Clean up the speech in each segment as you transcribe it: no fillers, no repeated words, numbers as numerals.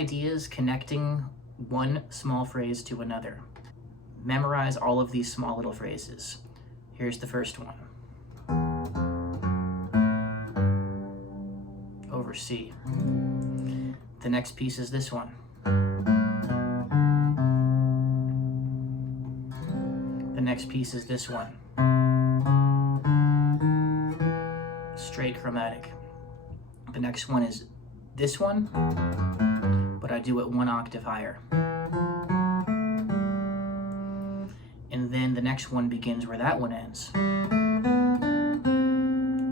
ideas connecting one small phrase to another. Memorize all of these small little phrases. Here's the first one. Over C. The next piece is this one. The next piece is this one. Straight chromatic. The next one is this one, but I do it 1 octave higher. And then the next one begins where that one ends,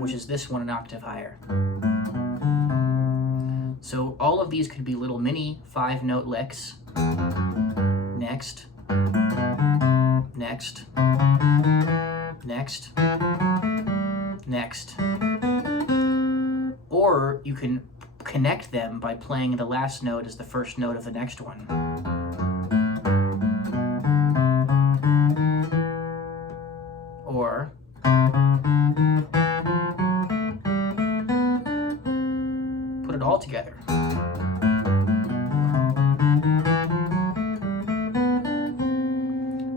which is this one an octave higher. So all of these could be little mini 5-note licks. Next, next, next, next. Or you can connect them by playing the last note as the first note of the next one. Or put it all together.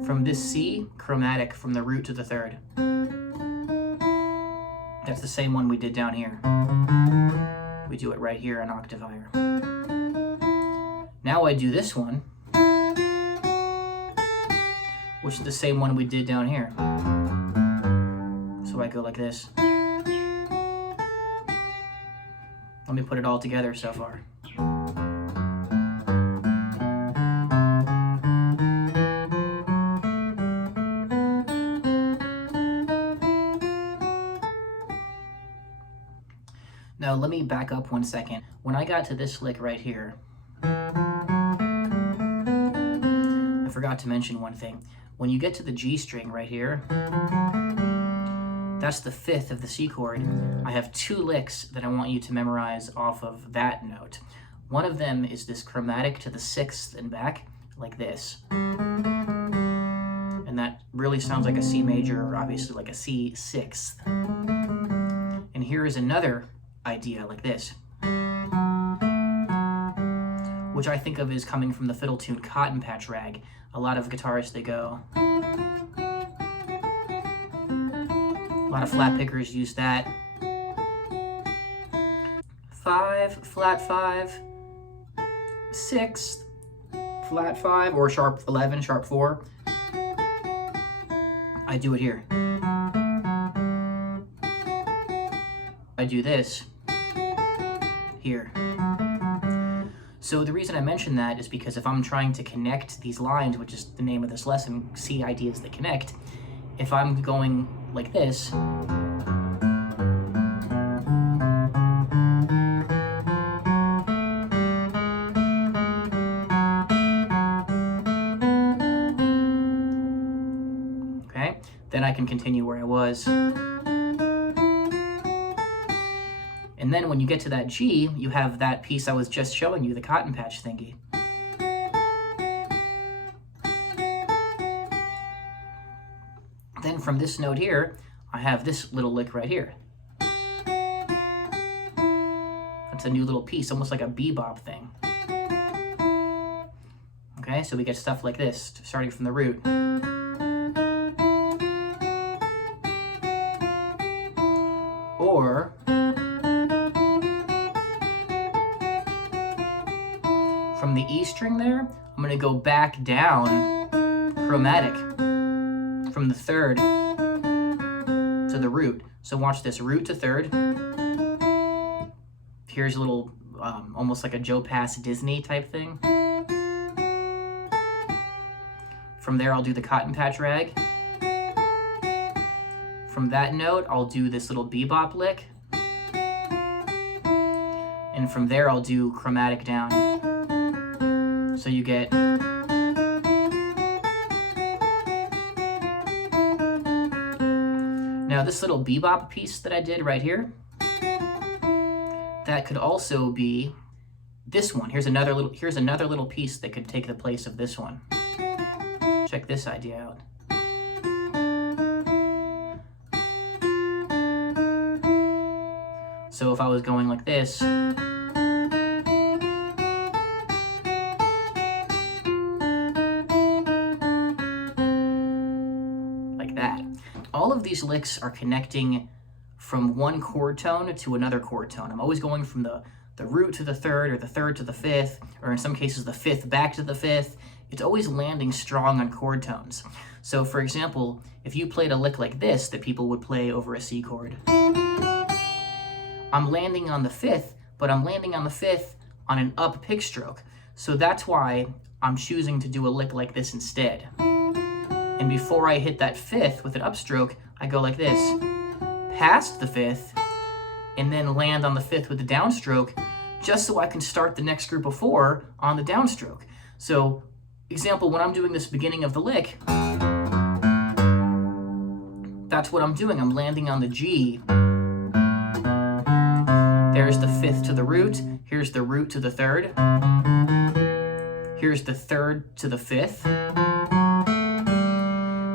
From this C, chromatic from the root to the third. That's the same one we did down here. We do it right here an octave higher. Now I do this one, which is the same one we did down here. So I go like this. Let me put it all together so far. Now let me back up 1 second. When I got to this lick right here, I forgot to mention one thing. When you get to the G string right here, that's the 5th of the C chord. I have 2 licks that I want you to memorize off of that note. One of them is this chromatic to the 6th and back, like this. And that really sounds like a C major, or obviously like a C 6th. And here is another idea like this, which I think of as coming from the fiddle tune Cotton Patch Rag. A lot of guitarists, they go. A lot of flat pickers use that. 5, flat 5, 6, flat 5, or sharp 11, sharp 4. I do it here. I do this here. So the reason I mention that is because if I'm trying to connect these lines, which is the name of this lesson, C ideas that connect, if I'm going like this, okay, then I can continue where I was. And then when you get to that G, you have that piece I was just showing you, the cotton patch thingy. Then from this note here, I have this little lick right here. That's a new little piece, almost like a bebop thing. Okay, so we get stuff like this, starting from the root. Or from the E string there, I'm going to go back down chromatic from the 3rd to the root. So watch this, root to 3rd. Here's a little, almost like a Joe Pass Disney type thing. From there, I'll do the Cotton Patch Rag. From that note, I'll do this little bebop lick. And from there, I'll do chromatic down. So you get now this little bebop piece that I did right here, that could also be this one. Here's another little piece that could take the place of this one. Check this idea out. So if I was going like this, that. All of these licks are connecting from one chord tone to another chord tone. I'm always going from the root to the third, or the third to the fifth, or in some cases the fifth back to the fifth. It's always landing strong on chord tones. So for example, if you played a lick like this that people would play over a C chord, I'm landing on the fifth, but I'm landing on the fifth on an up pick stroke. So that's why I'm choosing to do a lick like this instead. And before I hit that fifth with an upstroke, I go like this, past the fifth, and then land on the fifth with the downstroke, just so I can start the next group of four on the downstroke. So, example, when I'm doing this beginning of the lick, that's what I'm doing. I'm landing on the G. There's the fifth to the root. Here's the root to the third. Here's the third to the fifth.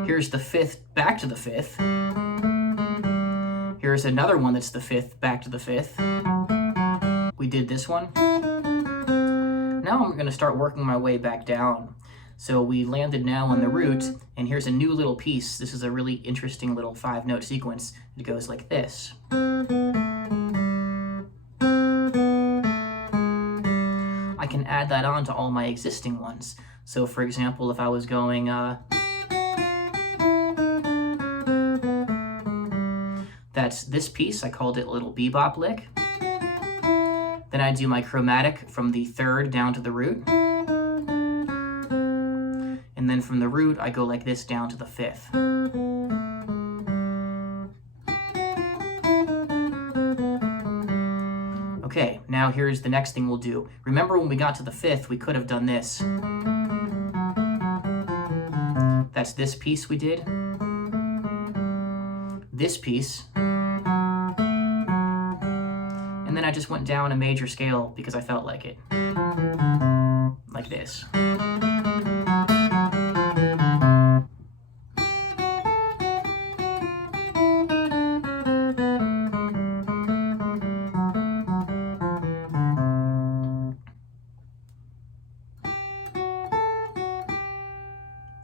Here's the fifth back to the fifth. Here's another one that's the fifth back to the fifth. We did this one. Now I'm going to start working my way back down. So we landed now on the root, and here's a new little piece. This is a really interesting little 5-note sequence. It goes like this. I can add that on to all my existing ones. So for example, if I was going that's this piece, I called it a little bebop lick. Then I do my chromatic from the third down to the root. And then from the root, I go like this down to the fifth. Okay, now here's the next thing we'll do. Remember when we got to the fifth, we could have done this. That's this piece we did. This piece. And then I just went down a major scale because I felt like it. Like this.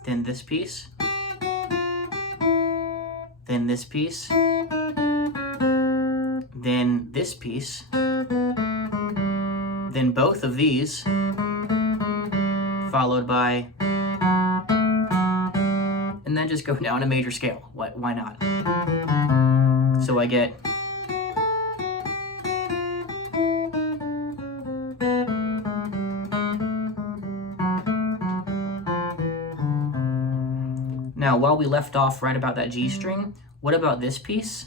Then this piece. Then this piece. Then this piece, then both of these, followed by, and then just go down a major scale. Why not? So I get, now while we left off right about that G string, what about this piece?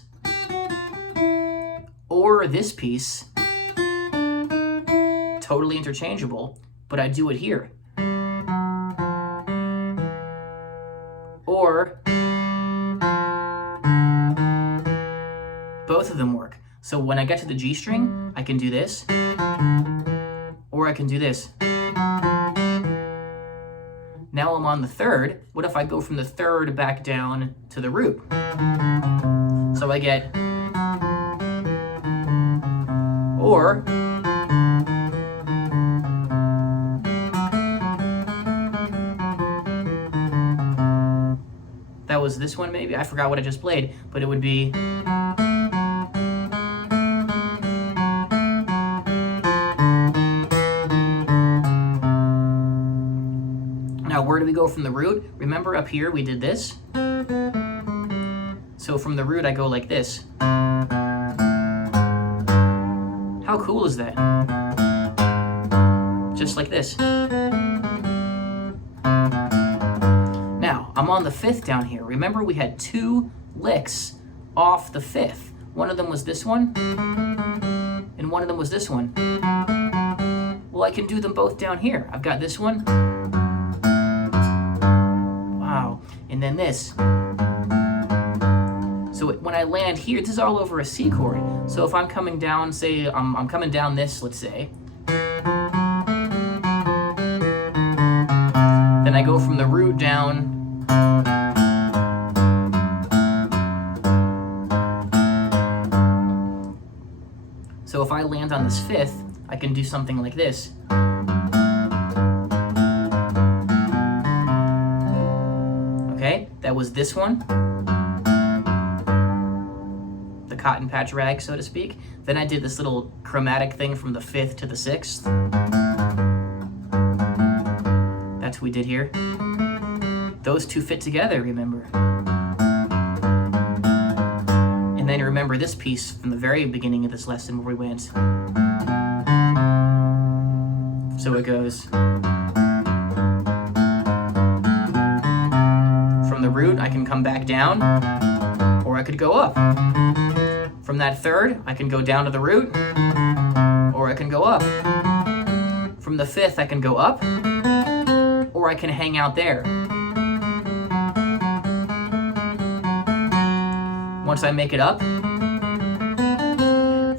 Or this piece, totally interchangeable, but I do it here. Or both of them work. So when I get to the G string, I can do this, or I can do this. Now I'm on the third. What if I go from the third back down to the root? So I get, or that was this one maybe? I forgot what I just played, but it would be, now where do we go from the root? Remember up here we did this? So from the root I go like this. How cool is that? Just like this. Now, I'm on the fifth down here. Remember we had 2 licks off the fifth. One of them was this one, and one of them was this one. Well, I can do them both down here. I've got this one. Wow. And then this. So when I land here, this is all over a C chord. So if I'm coming down, say, I'm coming down this, let's say. Then I go from the root down. So if I land on this fifth, I can do something like this. Okay? That was this one, the cotton patch rag, so to speak. Then I did this little chromatic thing from the 5th to the 6th. That's what we did here. Those two fit together, remember. And then remember this piece from the very beginning of this lesson where we went. So it goes from the root, I can come back down, or I could go up. From that 3rd, I can go down to the root, or I can go up. From the 5th, I can go up, or I can hang out there. Once I make it up,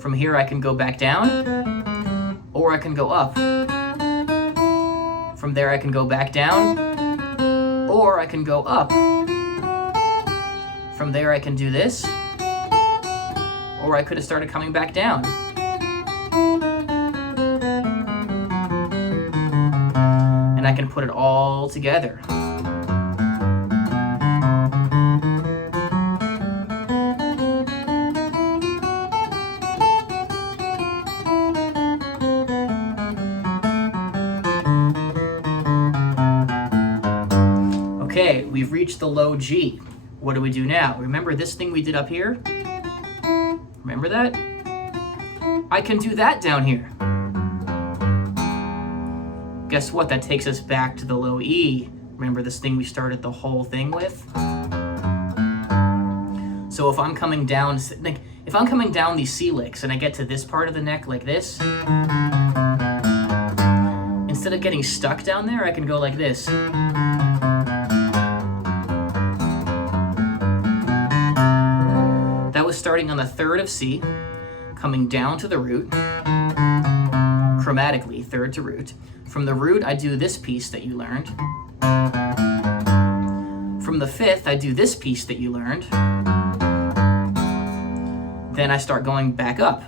from here I can go back down, or I can go up. From there I can go back down, or I can go up. From there I can do this, or I could have started coming back down. And I can put it all together. Okay, we've reached the low G. What do we do now? Remember this thing we did up here? Remember that? I can do that down here. Guess what? That takes us back to the low E. Remember this thing we started the whole thing with? So if I'm coming down, like, if I'm coming down these C licks and I get to this part of the neck like this, instead of getting stuck down there, I can go like this. That was starting on the 3rd of C, coming down to the root, chromatically, 3rd to root. From the root, I do this piece that you learned. From the 5th, I do this piece that you learned. Then I start going back up.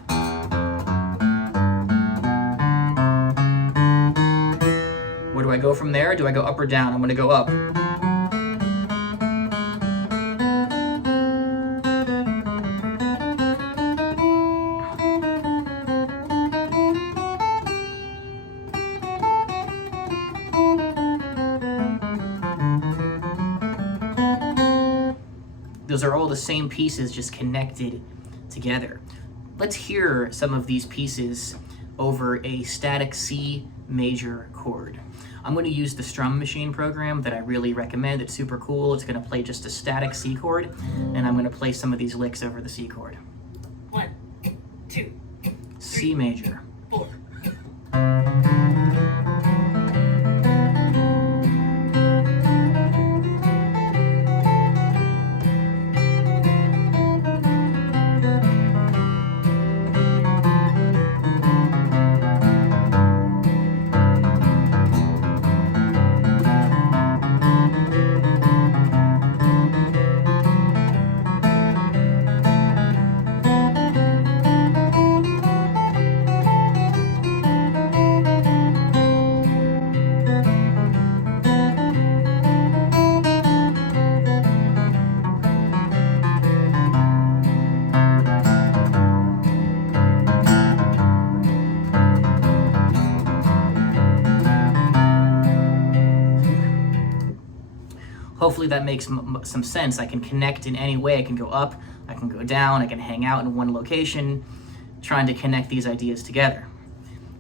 Where do I go from there? Do I go up or down? I'm going to go up. Those are all the same pieces, just connected together. Let's hear some of these pieces over a static C major chord. I'm going to use the Strum Machine program that I really recommend. It's super cool. It's going to play just a static C chord, and I'm going to play some of these licks over the C chord. 1, 2, C major. 4. Hopefully that makes some sense. I can connect in any way. I can go up, I can go down, I can hang out in one location, trying to connect these ideas together.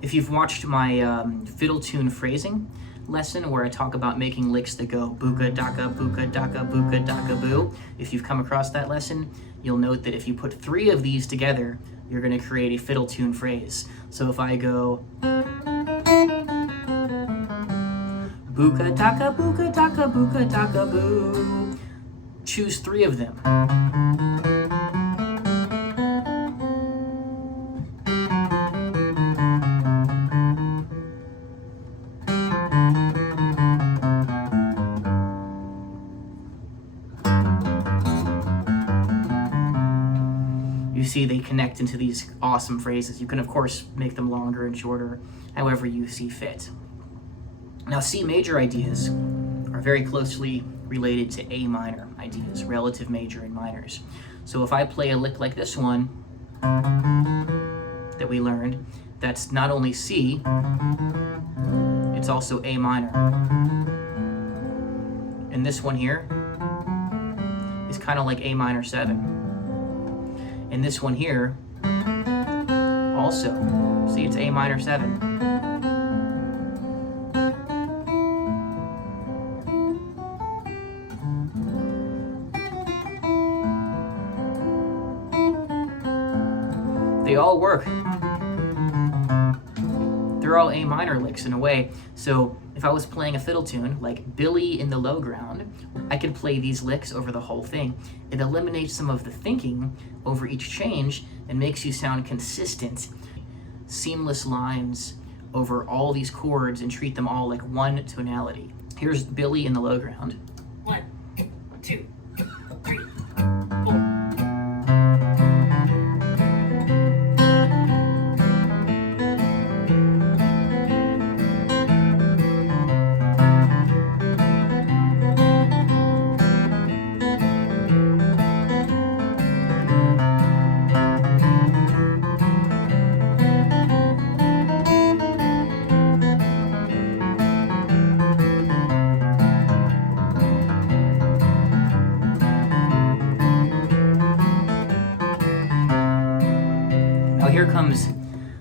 If you've watched my fiddle tune phrasing lesson where I talk about making licks that go buka daka, buka daka, buka daka, boo, if you've come across that lesson, you'll note that if you put 3 of these together, you're going to create a fiddle tune phrase. So if I go buka taka, buka taka, buka taka, boo. Choose 3 of them. You see they connect into these awesome phrases. You can, of course, make them longer and shorter, however you see fit. Now, C major ideas are very closely related to A minor ideas, relative major and minors. So if I play a lick like this one that we learned, that's not only C, it's also A minor. And this one here is kind of like A minor 7. And this one here also, see, it's A minor 7. They all work. They're all A minor licks in a way. So if I was playing a fiddle tune like Billy in the Low Ground, I could play these licks over the whole thing. It eliminates some of the thinking over each change and makes you sound consistent. Seamless lines over all these chords and treat them all like one tonality. Here's Billy in the Low Ground. 1, 2, 3, 4.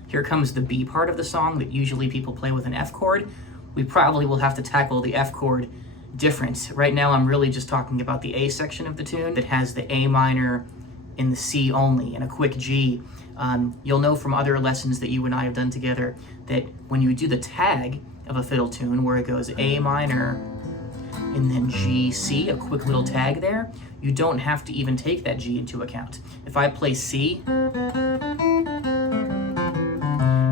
Here comes the B part of the song that usually people play with an F chord. We probably will have to tackle the F chord different. Right now I'm really just talking about the A section of the tune that has the A minor and the C only and a quick G. You'll know from other lessons that you and I have done together that when you do the tag of a fiddle tune where it goes A minor and then G, C, a quick little tag there, you don't have to even take that G into account. If I play C,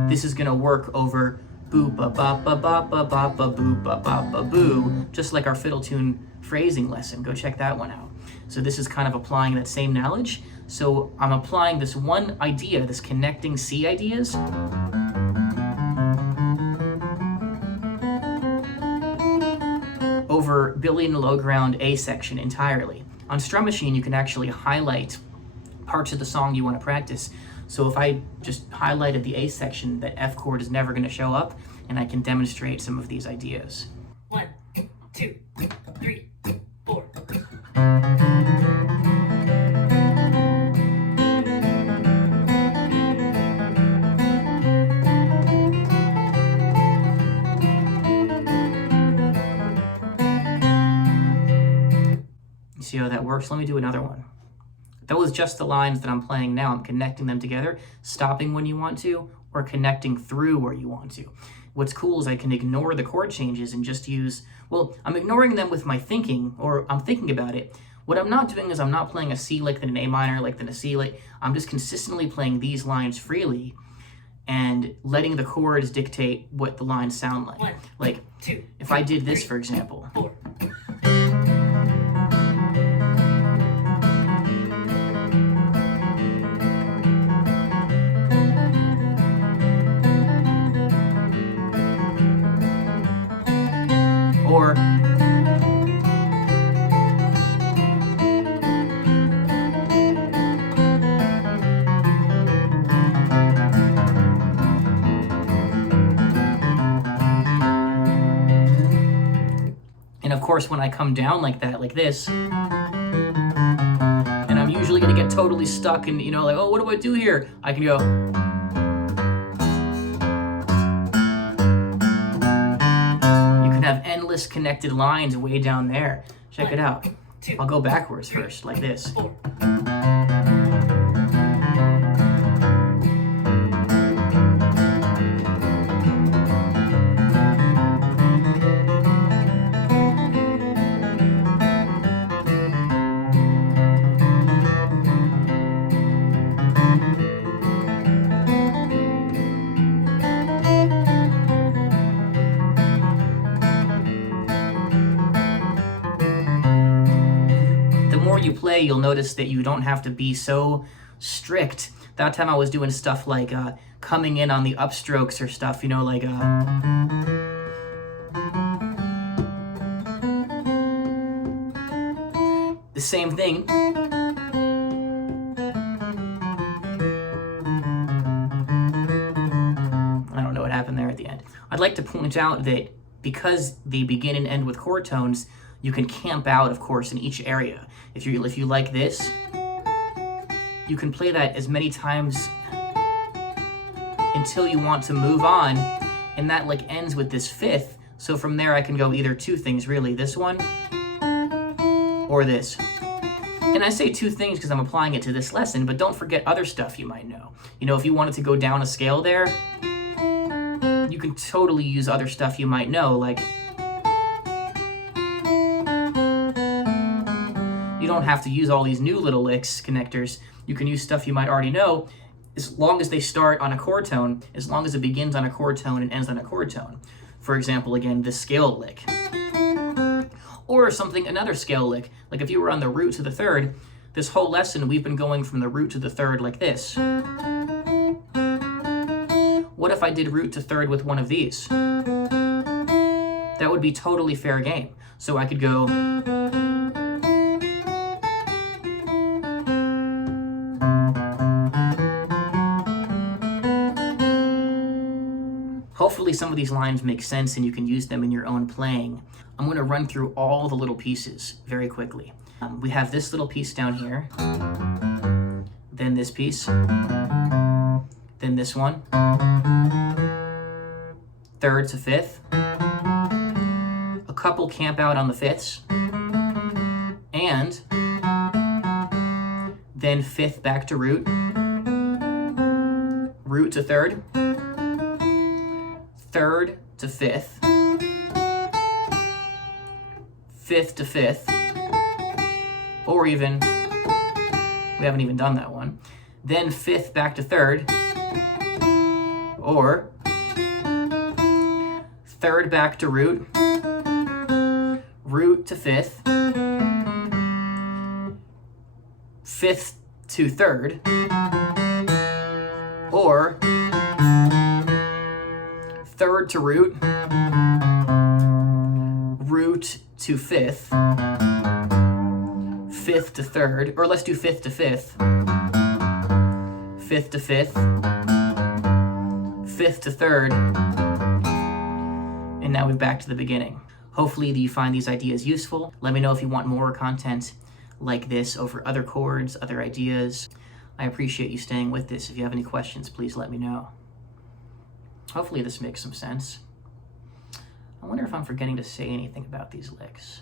this is gonna work over boo ba ba ba ba ba ba ba boo ba ba ba boo, just like our fiddle tune phrasing lesson. Go check that one out. So this is kind of applying that same knowledge. So I'm applying this one idea, this connecting C ideas, over Billy in the Low Ground A section entirely. On Strum Machine, you can actually highlight parts of the song you want to practice. So if I just highlighted the A section, that F chord is never going to show up, and I can demonstrate some of these ideas. 1, 2, 3, 4. You see how that works? Let me do another one. That was just the lines that I'm playing now. I'm connecting them together, stopping when you want to, or connecting through where you want to. What's cool is I can ignore the chord changes and just use, well, I'm ignoring them with my thinking, or I'm thinking about it. What I'm not doing is I'm not playing a C lick, then an A minor lick, then a C lick. I'm just consistently playing these lines freely and letting the chords dictate what the lines sound like. 1, Like, 2, if I did this, for example. 4. Or and of course when I come down like that, like this, and I'm usually gonna get totally stuck and, you know, like, oh, what do I do here? I can go. Have endless connected lines way down there. Check it out. I'll go backwards first, like this. 4. You play, you'll notice that you don't have to be so strict. That time I was doing stuff like coming in on the upstrokes or stuff, you know, like The same thing. I don't know what happened there at the end. I'd like to point out that because they begin and end with chord tones, you can camp out, of course, in each area. If you like this, you can play that as many times until you want to move on, and that like ends with this fifth. So from there I can go either two things really, this one or this. And I say two things because I'm applying it to this lesson, but don't forget other stuff you might know. You know, if you wanted to go down a scale there, you can totally use other stuff you might know, like you don't have to use all these new little licks connectors. You can use stuff you might already know, as long as they start on a chord tone, as long as it begins on a chord tone and ends on a chord tone. For example, again, this scale lick. Or something, another scale lick. Like if you were on the root to the third, this whole lesson we've been going from the root to the third like this. What if I did root to third with one of these? That would be totally fair game. So I could go... Hopefully some of these lines make sense and you can use them in your own playing. I'm going to run through all the little pieces very quickly. We have this little piece down here, then this piece, then this one, third to fifth, a couple camp out on the fifths, and then fifth back to root, root to third, third to fifth, fifth to fifth, or even, we haven't even done that one, then fifth back to third, or third back to root, root to fifth, fifth to third, or third to root, root to fifth, fifth to third, or let's do fifth to fifth, fifth to fifth, fifth to third, and now we're back to the beginning. Hopefully you find these ideas useful. Let me know if you want more content like this over other chords, other ideas. I appreciate you staying with this. If you have any questions, please let me know. Hopefully this makes some sense. I wonder if I'm forgetting to say anything about these licks.